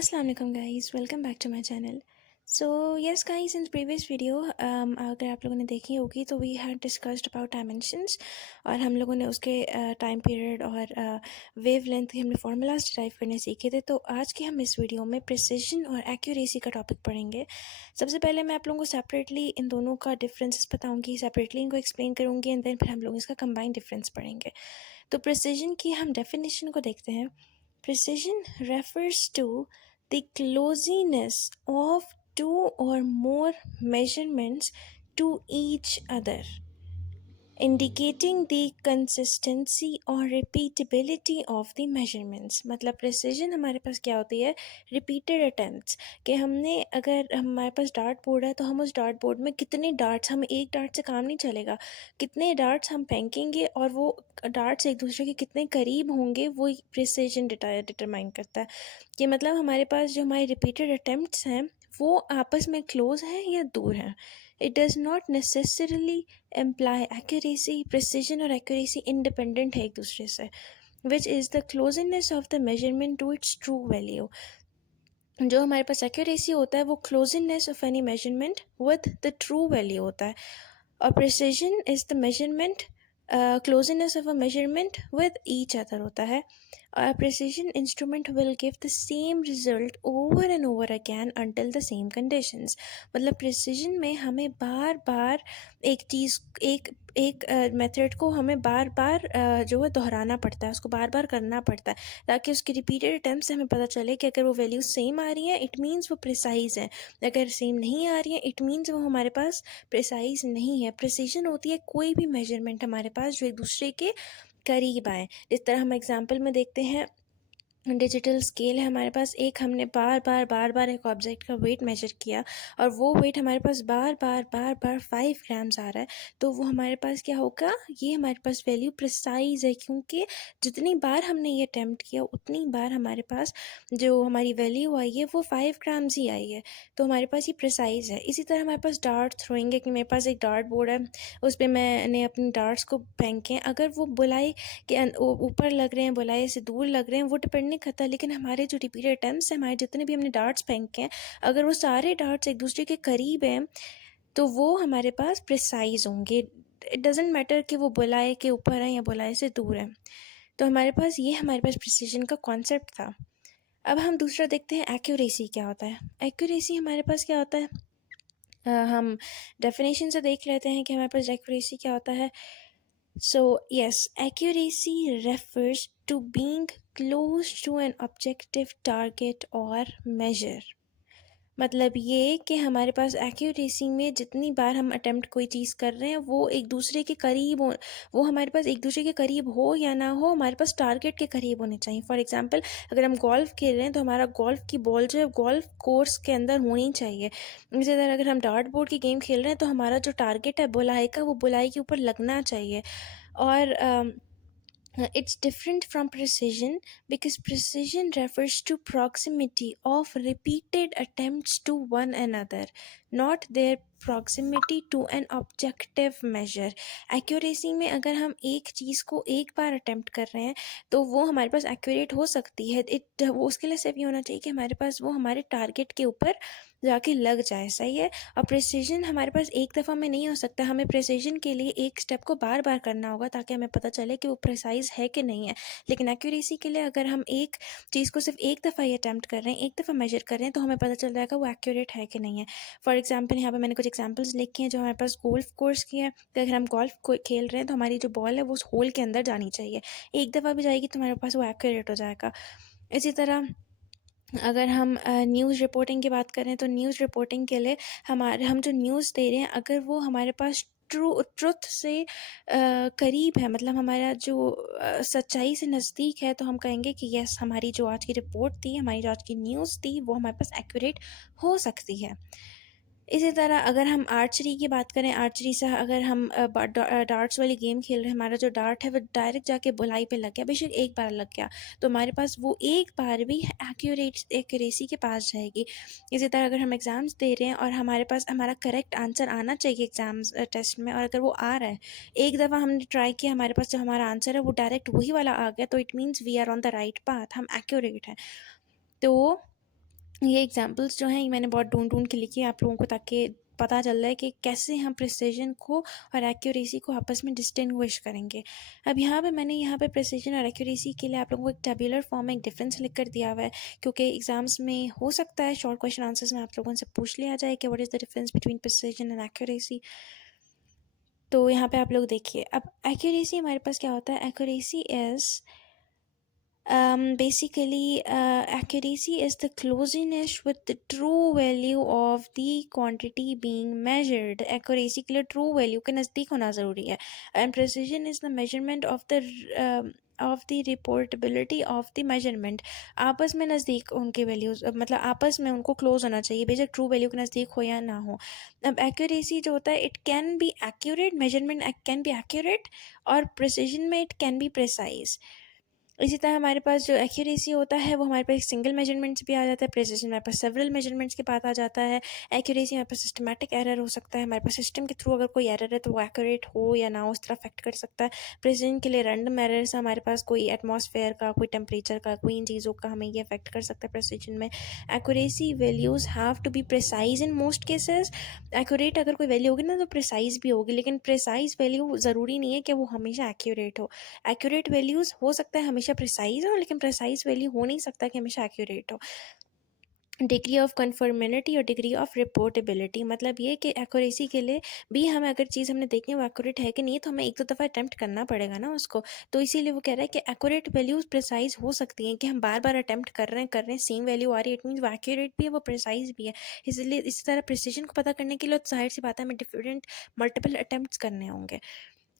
Assalamu alaikum guys, welcome back to my channel. So yes guys, in the previous video अगर आप लोगों ने देखी होगी तो we had discussed about dimensions और हम लोगों ने उसके टाइम पीरियड और वेव लेंथ के हमने फार्मूलाज डिराइव करने सीखे थे। तो आज के हम इस वीडियो में प्रिसिजन और एक्यूरेसी का टॉपिक पढ़ेंगे। सबसे पहले मैं आप लोगों को सेपरेटली इन दोनों का डिफरेंसेस बताऊंगी, सेपरेटली इनको एक्सप्लेन करूंगी एंड देन फिर हम लोग इसका कंबाइंड डिफरेंस पढ़ेंगे। तो प्रिसिजन की हम डेफिनेशन को देखते हैं। Precision refers to the closeness of two or more measurements to each other, indicating the consistency or repeatability of the measurements। मतलब प्रिसिजन हमारे पास क्या होती है, रिपीटेड अटेम्प्ट्स कि हमने अगर हमारे पास डार्ट बोर्ड है तो हम उस डार्ट बोर्ड में कितने डार्ट्स, हम एक डार्ट से काम नहीं चलेगा, कितने डार्ट्स हम फेंकेंगे और वो डार्ट्स एक दूसरे के कितने करीब होंगे वो प्रिसिजन डिटरमाइन करता है। कि मतलब हमारे पास जो हमारे रिपीटेड अटेम्प्ट्स हैं वो आपस में क्लोज हैं या दूर हैं। It does not necessarily imply accuracy. Precision और एक्यूरेसी इंडिपेंडेंट है एक दूसरे से, which is the closeness of the measurement to its true value. जो हमारे पास एक्यूरेसी होता है वो closeness of any measurement with the true value होता है, और precision is the measurement closeness of a measurement with each other होता है। A precision instrument will give the same result over and over again until the same conditions। मतलब precision में हमें बार बार एक चीज़ एक मेथड को हमें बार बार जो है दोहराना पड़ता है, उसको बार बार करना पड़ता है ताकि उसकी रिपीटेड अटैम्प्ट से हमें पता चले कि अगर वो वैल्यूज सेम आ रही हैं इट मीन्स वो प्रिसाइज हैं, अगर सेम नहीं आ रही हैं इट मीन्स वो हमारे पास प्रिसाइज नहीं है। प्रिसिजन होती है कोई भी मेजरमेंट हमारे पास जो एक दूसरे के करीब आए। जिस तरह हम एग्जाम्पल में देखते हैं, डिजिटल स्केल है हमारे पास, एक हमने बार बार एक ऑब्जेक्ट का वेट मेजर किया और वो वेट हमारे पास बार बार 5 ग्राम्स आ रहा है, तो वो हमारे पास क्या होगा, ये हमारे पास वैल्यू प्रिसाइज है, क्योंकि जितनी बार हमने ये अटैम्प्ट किया उतनी बार हमारे पास जो हमारी वैल्यू आई है वो 5 ग्राम्स ही आई है, तो हमारे पास ये प्रिसाइज है। इसी तरह हमारे पास डार्ट थ्रोइंग है कि मेरे पास एक डार्ट बोर्ड है, उस पर मैंने अपने डार्ट्स को फेंके, अगर वो बुलाई के ऊपर लग रहे हैं, बुलाई से दूर लग रहे हैं, वो डिपेंड नहीं करता, लेकिन हमारे जो रिपीटेड अटेम्प्ट्स हैं, हमारे जितने भी हमने डार्ट्स फेंके हैं, अगर वो सारे डार्ट्स एक दूसरे के करीब हैं तो वो हमारे पास प्रिसाइज होंगे। इट डजेंट मैटर कि वो बुलाए के ऊपर हैं या बुलाए से दूर हैं। तो हमारे पास ये हमारे पास प्रिसिजन का कॉन्सेप्ट था। अब हम दूसरा देखते हैं एक्यूरेसी क्या होता है। एक्यूरेसी हमारे पास क्या होता है, हम डेफिनेशन से देख लेते हैं कि हमारे पास एक्यूरेसी क्या होता है। So yes, accuracy refers to being close to an objective target or measure। मतलब ये कि हमारे पास एक्यूरेसी में जितनी बार हम अटेम्प्ट कोई चीज़ कर रहे हैं वो एक दूसरे के करीब हो, वो हमारे पास एक दूसरे के करीब हो या ना हो, हमारे पास टारगेट के करीब होने चाहिए। फॉर एग्जांपल अगर हम गोल्फ खेल रहे हैं तो हमारा गोल्फ की बॉल जो है गोल्फ कोर्स के अंदर होनी चाहिए। इसी तरह अगर हम डार्ट बोर्ड की गेम खेल रहे हैं तो हमारा जो टारगेट है बुलाई का, वो बुलाई के ऊपर लगना चाहिए। और it's different from precision because precision refers to proximity of repeated attempts to one another, not their proximity to an objective measure। accuracy में अगर हम एक चीज़ को एक बार अटेम्प्ट कर रहे हैं तो वो हमारे पास एक्यूरेट हो सकती है, वो उसके लिए सिर्फ ये होना चाहिए कि हमारे पास वो हमारे टारगेट के ऊपर जाके लग जाए, सही है। और प्रिसिजन हमारे पास एक दफ़ा में नहीं हो सकता, हमें प्रिसिजन के लिए एक स्टेप को बार बार करना होगा ताकि हमें पता चले कि वो प्रिसाइज है कि नहीं है। लेकिन एक्यूरेसी के लिए अगर हम एक चीज़ को सिर्फ एक दफ़ा ही अटैम्प्ट कर रहे हैं, एक दफ़ा मेजर कर रहे हैं, तो हमें पता चल जाएगा वो एक्यूरेट है कि नहीं है। फॉर एग्जाम्पल यहाँ पर मैंने कुछ एग्जाम्पल्स लिखे हैं जो हमारे पास गोल्फ कोर्स की है, तो अगर हम गोल्फ को खेल रहे हैं तो हमारी जो बॉल है वो उस होल के अंदर जानी चाहिए, एक दफ़ा भी जाएगी तो हमारे पास वो एक्यूरेट हो जाएगा। इसी तरह अगर हम न्यूज़ रिपोर्टिंग की बात करें तो न्यूज़ रिपोर्टिंग के लिए हम जो न्यूज़ दे रहे हैं अगर वो हमारे पास ट्रुथ से करीब है, मतलब हमारा जो सच्चाई से नज़दीक है, तो हम कहेंगे कि यस हमारी जो आज की रिपोर्ट थी, हमारी जो आज की न्यूज़ थी वो हमारे पास एक्यूरेट हो सकती है। इसी तरह अगर हम आर्चरी की बात करें, आर्चरी से अगर हम डार्ट्स वाली गेम खेल रहे हैं, हमारा जो डार्ट है वो डायरेक्ट जाके बुलाई पे लग गया, बेशक एक बार लग गया, तो हमारे पास वो एक बार भी एक्यूरेसी के पास जाएगी। इसी तरह अगर हम एग्ज़ाम्स दे रहे हैं और हमारे पास हमारा करेक्ट आंसर आना चाहिए एग्ज़ाम्स टेस्ट में, और अगर वो आ रहा है, एक दफ़ा हमने ट्राई किया, हमारे पास जो हमारा आंसर है वो डायरेक्ट वही वाला आ गया, तो it means we are on the right path, हम एक्यूरेट हैं। तो ये एग्जांपल्स जो हैं ये मैंने बहुत ढूँढ के लिखी है आप लोगों को, ताकि पता चल रहा है कि कैसे हम प्रिसिजन को और एक्यूरेसी को आपस में डिस्टिंग्विश करेंगे। अब मैंने यहाँ पे प्रिसिजन और एक्यूरेसी के लिए आप लोगों को एक टेबुलर फॉर्म में एक डिफरेंस लिख कर दिया हुआ है, क्योंकि एग्जाम्स में हो सकता है शॉर्ट क्वेश्चन आंसर्स में आप लोगों से पूछ लिया जाए कि what is the difference between precision and accuracy. तो यहाँ पे आप लोग देखिए, अब एक्यूरेसी हमारे पास क्या होता है। Accuracy is basically, accuracy is the closeness with the true value of the quantity being measured. Accuracy के लिए true value के नज़दीक होना ज़रूरी है, and precision is the measurement of the reportability of the measurement. आपस में नज़दीक उनके वैल्यूज़, मतलब आपस में उनको क्लोज होना चाहिए, बेशक ट्रू वैल्यू के नज़दीक हो या ना हो। अब एक्यूरेसी जो होता है, it can be accurate, measurement can be accurate, और प्रिसिजन में इट कैन बी प्रिसाइज। इसी तरह हमारे पास जो एक्यूरेसी होता है वो हमारे पास सिंगल मेजरमेंट्स भी आ जाता है, प्रिसिजन हमारे पास सेवरल मेजरमेंट्स के बाद आ जाता है। एक्यूरेसी हमारे पास सिस्टमैटिक एरर हो सकता है, हमारे पास सिस्टम के थ्रू अगर कोई एरर है तो वो एक्यूरेट हो या ना हो, उस तरह अफेक्ट कर सकता है। प्रिसिजन के लिए रैंडम एरर्स, हमारे पास कोई एटमॉस्फेयर का, कोई टेम्परेचर का, कोई इन चीज़ों का हमें ये अफेक्ट कर सकता है प्रिसिजन में। Accuracy values have to be precise in most cases. Accurate अगर कोई वैल्यू होगी ना तो प्रिसाइज भी होगी, लेकिन प्रिसाइज वैल्यू ज़रूरी नहीं है कि वो हमेशा एक्यूरेट हो। एक्यूरेट वैल्यूज़ हो सकता है हमेशा प्रिसाइज हो, लेकिन प्रिसाइज वैल्यू हो नहीं सकता कि हमेशा एक्यूरेट हो। डिग्री ऑफ कन्फर्मिनिटी और डिग्री ऑफ रिपोर्टेबिलिटी, मतलब ये कि एक्यूरेसी के लिए भी हमें अगर चीज़ हमने देखनी है वो एक्यूरेट है कि नहीं, तो हमें एक दो दफ़ा अटैम्प्ट करना पड़ेगा ना उसको। तो इसीलिए वो कह रहा है कि एक्यूरेट वैल्यूज़ प्रिसाइज हो सकती हैं, कि हम बार बार अटैम्प्ट कर रहे हैं सेम वैल्यू आ रही है, इट मीन्स वो एक्यूरेट भी है, वो प्रिसाइज भी है। इसलिए इसी तरह प्रिसिजन को पता करने के लिए तो जाहिर सी बात है हमें डिफरेंट मल्टीपल अटैम्प्ट्स करने होंगे।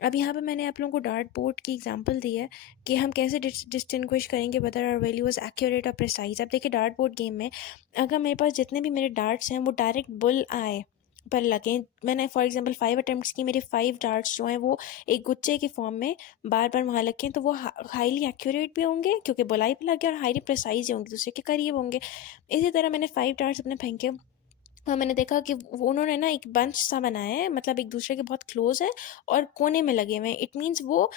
अब यहाँ पे मैंने आप लोगों को डार्ट बोर्ड की एग्जांपल दी है कि हम कैसे डिस्टिंग्विश करेंगे whether our value is accurate और प्रिसाइज। अब देखिए डार्ट बोर्ड गेम में अगर मेरे पास जितने भी मेरे डार्ट्स हैं वो डायरेक्ट बुल आए पर लगे, मैंने फॉर एग्जांपल 5 अटेम्प्ट्स की, मेरे 5 डार्ट्स जो हैं वो एक गुच्छे के फॉर्म में बार बार वहाँ लगे हैं, तो वो हाईली एक्यूरेट भी होंगे क्योंकि बुलाई पे लगे, और हाईली प्रिसाइज होंगे, दूसरे के करीब होंगे। इसी तरह मैंने 5 डार्ट्स अपने फेंके, हाँ, मैंने देखा कि उन्होंने ना एक बंच सा बनाया है, मतलब एक दूसरे के बहुत क्लोज है और कोने में लगे हुए हैं, इट मीन्स वो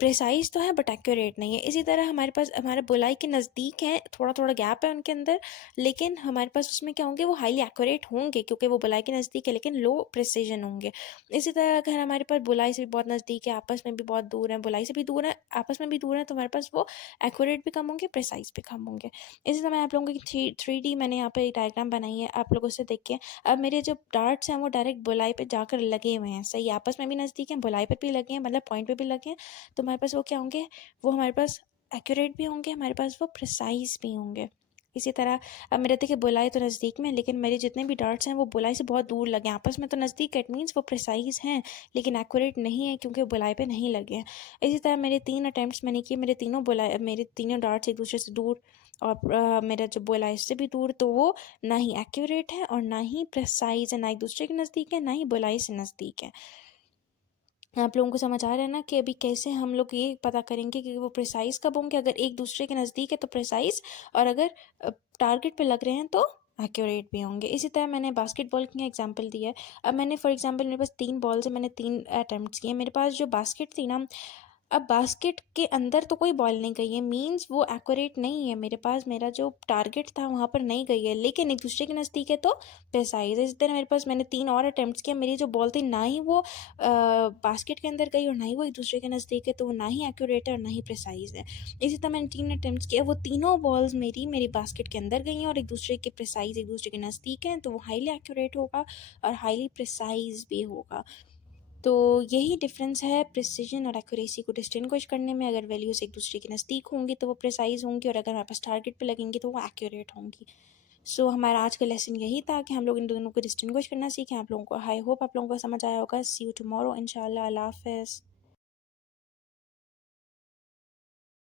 प्रिसाइज तो है बट एक्यूरेट नहीं है। इसी तरह हमारे पास हमारे बुलाई के नज़दीक है, थोड़ा थोड़ा गैप है उनके अंदर, लेकिन हमारे पास उसमें क्या होंगे, वो हाईली एक्यूरेट होंगे क्योंकि वो बुलाई के नज़दीक है, लेकिन लो प्रिसीजन होंगे। इसी तरह अगर हमारे पास बुलाई से भी बहुत नज़दीक है, आपस में भी बहुत दूर है, बुलाई से भी दूर है, आपस में भी दूर है, तो हमारे पास वो एक्यूरेट भी कम होंगे, प्रिसाइज भी कम होंगे। इसी तरह मैं आप लोगों की 3D मैंने यहाँ पर एक डायग्राम बनाई है, आप लोग उससे देख के, अब मेरे जो डार्ट्स हैं वो डायरेक्ट बुलाई पे जाकर लगे हुए हैं, सही आपस में भी नज़दीक हैं, बुलाई पे भी लगे हैं, मतलब पॉइंट पे भी लगे हैं, तो हमारे पास वो क्या होंगे, वो हमारे पास एक्यूरेट भी होंगे, हमारे पास वो प्रिसाइज भी होंगे। इसी तरह अब मेरे देखिए बुलाई तो नज़दीक में, लेकिन मेरे जितने भी डार्ट्स हैं वो बुलाई से बहुत दूर लगे हैं, आपस में तो नज़दीक, इट मीन्स वो प्रिसाइज हैं लेकिन एक्यूरेट नहीं है क्योंकि वो बुलाई पे नहीं लगे हैं। इसी तरह मेरे 3 अटैम्प्ट्स मैंने किए, मेरे तीनों डार्ट्स एक दूसरे से दूर, और मेरा जो बुलाई इससे भी दूर, तो वो ना ही एक्यूरेट है और ना ही प्रिसाइज है, ना एक दूसरे के नज़दीक है, ना ही बुलाई से नज़दीक है। आप लोगों को समझ आ रहा है ना कि अभी कैसे हम लोग ये पता करेंगे कि वो प्रिसाइज कब होंगे, अगर एक दूसरे के नज़दीक है तो प्रिसाइज, और अगर टारगेट पे लग रहे हैं तो एक्यूरेट भी होंगे। इसी तरह मैंने बास्केटबॉल की एग्जांपल दी है। अब मैंने फॉर एग्जांपल मेरे पास 3 बॉल्स है, मैंने 3 अटैम्प्ट्स किए, मेरे पास जो बास्केट थी ना, अब बास्केट के अंदर तो कोई बॉल नहीं गई है, मीन्स वो एक्यूरेट नहीं है, मेरे पास मेरा जो टारगेट था वहाँ पर नहीं गई है, लेकिन एक दूसरे के नज़दीक है तो प्रिसाइज है। इसी तरह मेरे पास मैंने 3 और अटैम्प्ट्स किया, मेरी जो बॉल थी ना ही वो बास्केट के अंदर गई और ना ही वो एक दूसरे के नज़दीक है, तो वो ना ही एक्यूरेट है और ना ही प्रिसाइज है। इसी तरह मैंने 3 अटैम्प्ट्स किया, वो तीनों बॉल्स मेरी बास्केट के अंदर गई हैं और एक दूसरे के प्रिसाइज, एक दूसरे के नज़दीक हैं, तो वो हाईली एक्यूरेट होगा और हाईली प्रिसाइज भी होगा। तो यही डिफरेंस है प्रिसिजन और एक्यूरेसी को डिस्टिंग्विश करने में। अगर वैल्यूज़ एक दूसरे के नज़दीक होंगी तो वो प्रिसाइज होंगी, और अगर हमारे पास टारगेट पे लगेंगी तो वो एक्यूरेट होंगी। सो हमारा आज का लेसन यही था कि हम लोग इन दोनों को डिस्टिंग्विश करना सीखें। आप लोगों को, आई होप आप लोगों को समझ आया होगा। सी यू टुमारो इंशाल्लाह। अल्लाह हाफ़िज़।